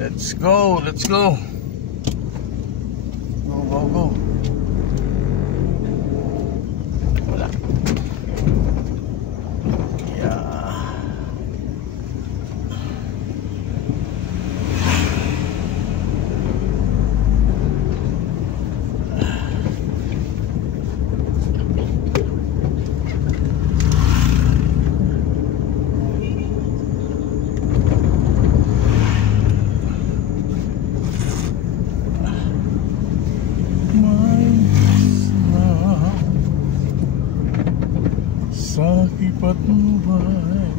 Let's go, let's go. Go, go, go. Wala. Yeah. Sakit patnubay.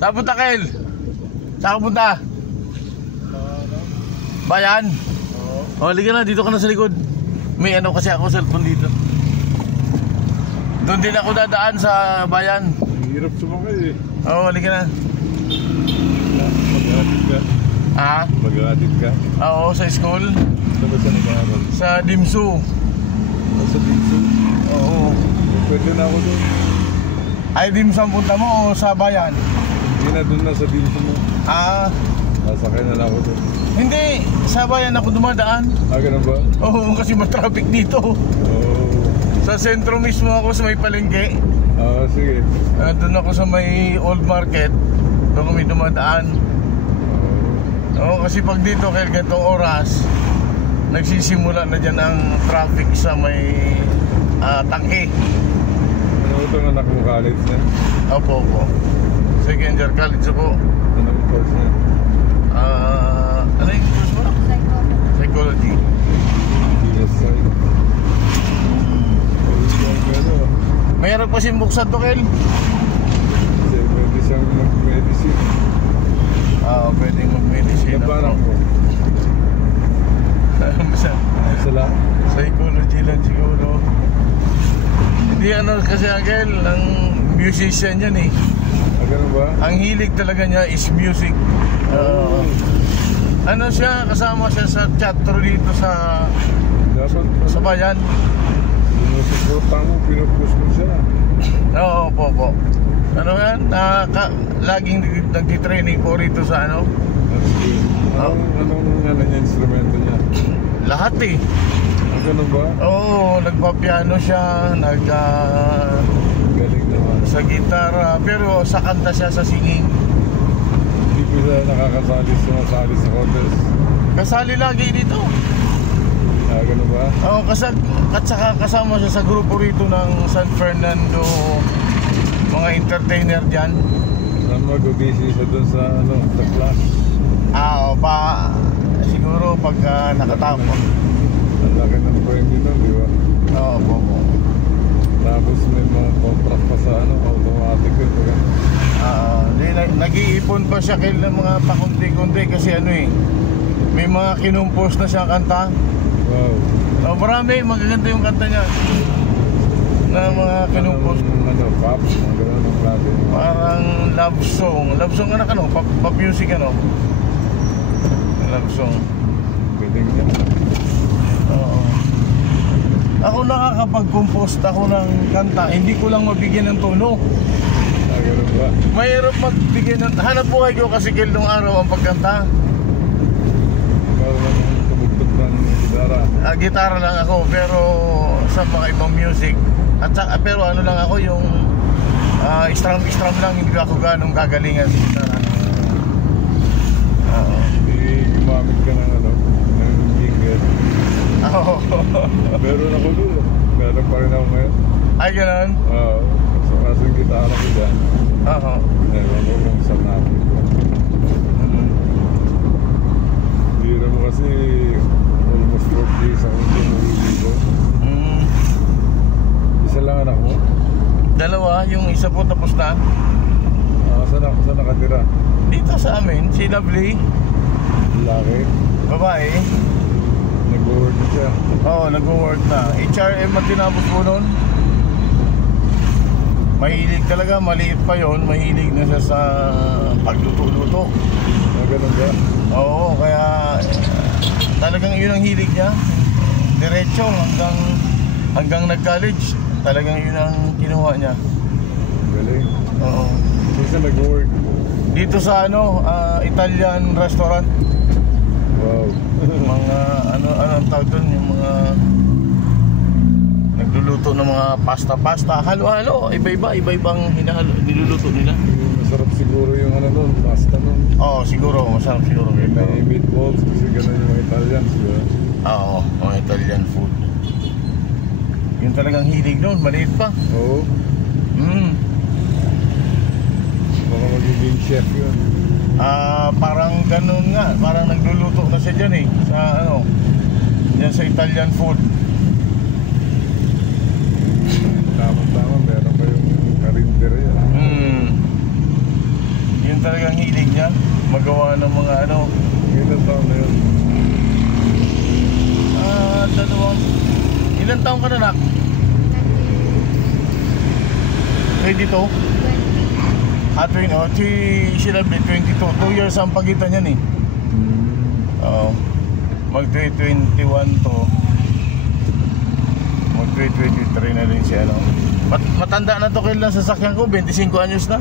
Saan punta, Kel? Saan ka punta? Bayan? Oo. Liga na, dito ka na sa likod. May ano kasi ako cellphone dito. Doon din ako dadaan sa bayan. Hirap sumakay eh. Oo, halika na. Mag-aatid ka? Ha? Mag-aatid ka? Oo, sa school. Saan ba siya nag-aaral? Sa Dimsu. Sa Dimsu? Oo. Pwede na ako doon. Ay, Dimsu ang punta mo o sa bayan? Hindi na, doon na sa Dimsu mo. Ah. Nasakay na lang ako doon. Hindi, sa bayan ako dumadaan. Ah, ganun ba? Oo, kasi ma-traffic dito. Oo. Sa sentro mismo ako sa may palengke. Ah, sige. Doon ako sa may old market. Doon kami dumadaan. Oo, kasi pag dito kaya ganitong oras, nagsisimula na dyan ang traffic sa may tangke. Ano ito ang anak mo, college na? Opo, opo. Second year college ako. Ano ang course niya? Ano yung course mo? Psychology. Yes, sir. Mayroon pa siyang buksan to, Kel? Kasi pwede siyang mag-medicine. Pwedeng mag-medicine. Naparang mo? Sala? Psychology lang siguro. Hindi ano kasi Kel, ang musician yan eh. Ah, ganun ba? Ang hilig talaga niya is music. Ano siya, kasama siya sa teatro dito sa Dapat sa bayan. sinusuportan mo, pinupush mo siya. Oo, po. Ano yan? Laging nagtitraining po rito sa ano? Anong niya, instrumento niya? Lahat eh. Ah, ganun ba? Oo, nagpa-piano siya, Galing naman. sa gitara, pero sa kanta siya sa singing. Hindi ko siya sumasali sa contest. Kasali lagi dito. Ah, ganun ba? Oo, at saka kasama siya sa grupo rito ng San Fernando, mga entertainer dyan. Saan mag-busy siya dun sa, sa class? Siguro pagka nakatapos. Ang laki ng premyo nun, di ba? Oo, po. Tapos may mga contract pa sa automatic yun. Nag-iipon pa siya ng mga pakunti-kunti kasi may mga kinumpos na siyang kanta. Wow. Marami, magaganda yung kanta niya na mga kinumpos. Pop, mga gano'n ng klase. Parang love song. Love song pop music love song. Galing niya. Oo. Ako nakakapag-compose ako ng kanta, hindi ko lang mabigyan ng tono. Ah, ganun ba? Mahirap magbigyan ng... Hanap buhay ko kasi nung araw ang pagkanta. Parang tumugtog ng gitara. Gitara lang ako, pero sa mga ibang music. Pero ano lang ako, yung strum lang, hindi ako ganong gagalingan sa gitara. Gumamit ka ng jingle. Oo. Meron ako doon. Meron pa rin ako ngayon. Ay, ganun? Oo. So, kasi yung gitara ko dyan. Oo. Meron ko kung saan natin. Bira mo kasi almost 4 days ako tumulili ko. Isa lang anak mo? Dalawa, yung isa po tapos na. Saan nakatira? Dito sa amin, si Lovely. Laki? Babae. Nag-work siya? Oo, nag-work na. HRM ang tinapos po nun. Mahilig talaga, maliit pa yon, mahilig na siya sa pagluto-luto. Ganun ba? Oo, kaya talagang yun ang hilig niya. Diretso hanggang nag-college, talagang yun ang kinuha niya. Galing. Oo. Isa nag-work. Dito sa Italian restaurant. Wow. Mga ano ang tawag doon, yung mga nagluluto ng mga pasta, halo-halo, iba-ibang niluluto nila. Masarap siguro yung doon, pasta doon. Oo, siguro, masarap siguro. May meatballs kasi gano'n yung mga Italians, di ba? Oo, mga Italian food. Yung talagang hilig doon, maliit pa. Oo. Baka magiging chef yun. Parang ganun nga, parang nagluluto na siya dyan sa dyan sa Italian food. Tama-tama, meron pa yung karinder yan. Yun talagang hilig niya, magawa ng mga Ilan taon na yun? Ilan taong ka na, nak? 22? Sila 22. 2 years ang pagitan yan Oo. Mag-21 to. Mag-23 na rin siya, matanda na to, kailan sasakyan ko, 25 anyos na.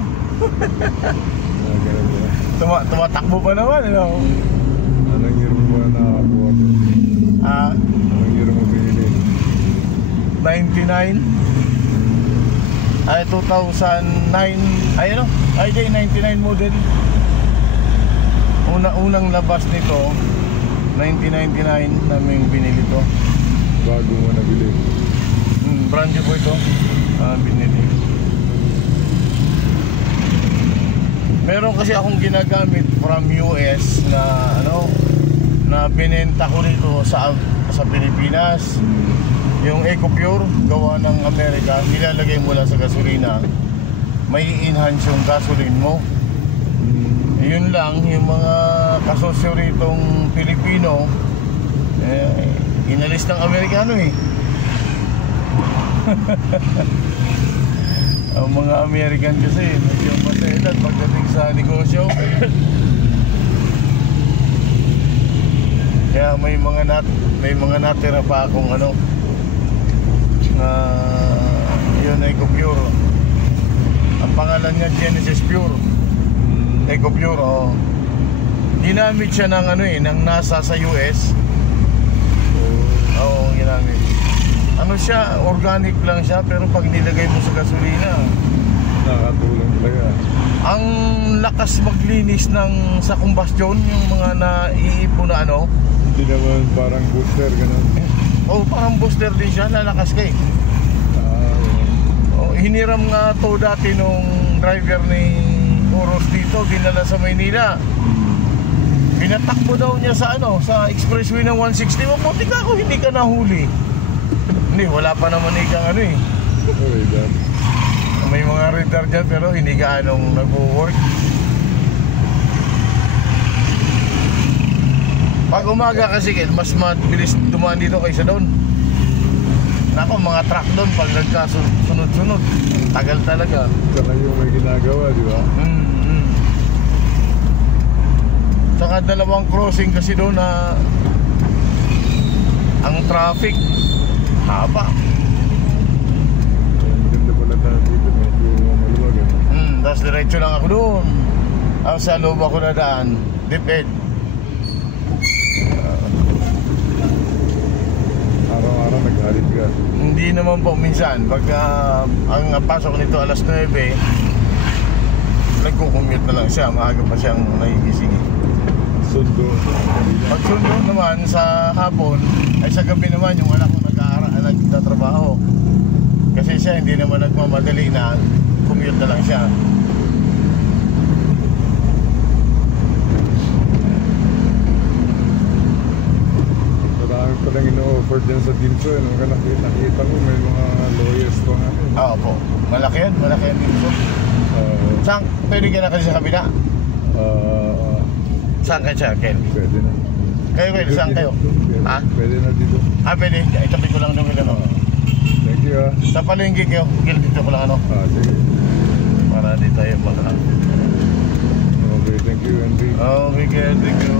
Tumatakbo pa naman, Anong year mo ba nakakuha to? Anong year mo pinili? 99. 2009. Ay, 99 model. Unang labas nito 1999 namin binili to. Bago mo nabili? Brand new po ito. Binili. Meron kasi akong ginagamit from US na na binenta ko rito sa Pilipinas. Yung EcoPure, gawa ng Amerika, nilalagay mo lang sa gasolina, may enhance yung gasoline mo. Yun lang, yung mga kasosyo ritong Pilipino, inalis ng Amerikano Ang mga American kasi, medyo maselan pagdating sa negosyo. Kaya may mga natira pa akong yun, EcoPure. Ang pangalan niya Genesis Pure. EcoPure, ginamit siya ng ng NASA sa US. Oo, ginamit. Siya, organic lang siya, pero pag nilagay mo sa gasolina, nakatulong talaga. Ang lakas maglinis sa combustion, yung mga naiipon na Hindi naman parang booster, gano'n. Parang booster din siya, lalakas ka hiniram nga to dati nung driver ni Oros dito, dinala sa Maynila. Pinatakbo daw niya sa expressway ng 160. Mabuti ka ako, hindi ka nahuli. Hindi, wala pa naman ikang Radar. May mga radar dyan pero hindi ka nagwo-work. Pag umaga kasi mas mabilis dumaan dito kaysa doon. Nako, mga truck doon pag nagkasunod-sunod, tagal talaga. Saka yung may ginagawa, di ba? Saka dalawang crossing kasi doon na ang traffic haba. Maganda pala tayo dito, medyo maluwag. Tapos diretso lang ako doon. Sa loob ako na daan, DepEd. Araw-araw naghalit ka? Hindi naman po, minsan. Pagka ang pasok nito alas 9, nagko-commute na lang siya. Maaga pa siyang nagigising. Sundo? Pag sundo naman sa hapon, ay sa gabi naman yung anak ko nagtatrabaho. Kasi siya hindi naman nagmamadali na commute na lang siya. Marami palang ino-offer dyan sa Dimso. Nakita ko may mga lawyers pa nga. Oo po. Malaki yan dito. Saan? Pwede ka na kasi sa kabila? Saan kayo siya, Ken? Pwede na. Kayo, saan kayo? Pwede na dito. Pwede. Itabi ko lang nung ilan. Thank you ah. Sa palengke kayo, dito ko lang ano, Sige. para di tayo maka. Okay, thank you Henry. Okay, thank you.